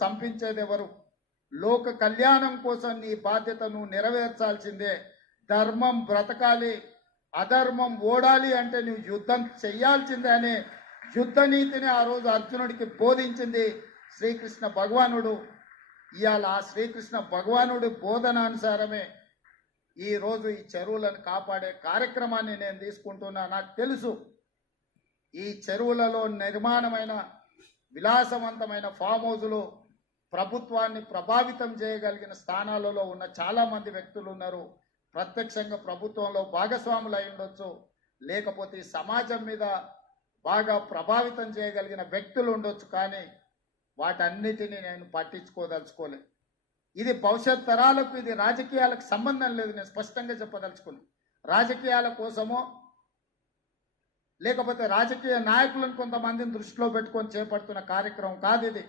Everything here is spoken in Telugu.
చంపించేది ఎవరు? లోక కళ్యాణం కోసం నీ బాధ్యతను నెరవేర్చాల్సిందే. ధర్మం బ్రతకాలి, అధర్మం ఓడాలి అంటే నువ్వు యుద్ధం చెయ్యాల్సిందే అనే యుద్ధ నీతిని ఆ రోజు అర్జునుడికి బోధించింది శ్రీకృష్ణ భగవానుడు. ఇవాళ ఆ శ్రీకృష్ణ భగవానుడి బోధనానుసారమే ఈరోజు ఈ చెరువులను కాపాడే కార్యక్రమాన్ని నేను తీసుకుంటున్నా. నాకు తెలుసు ఈ చెరువులలో నిర్మాణమైన విలాసవంతమైన ఫామ్ హౌజులు ప్రభుత్వాన్ని ప్రభావితం చేయగలిగిన స్థానాలలో ఉన్న చాలామంది వ్యక్తులు ఉన్నారు. ప్రత్యక్షంగా ప్రభుత్వంలో భాగస్వాములు అయి ఉండొచ్చు, లేకపోతే సమాజం మీద బాగా ప్రభావితం చేయగలిగిన వ్యక్తులు ఉండొచ్చు. కానీ వాటన్నిటినీ నేను పట్టించుకోదలుచుకోలేదు. ఇది భవిష్యత్ తరాలకు, ఇది రాజకీయాలకు సంబంధం లేదు. నేను స్పష్టంగా చెప్పదలుచుకున్నాను. రాజకీయాల కోసమో లేకపోతే రాజకీయ నాయకులను కొంతమందిని దృష్టిలో పెట్టుకొని చేపడుతున్న కార్యక్రమం కాదు ఇది.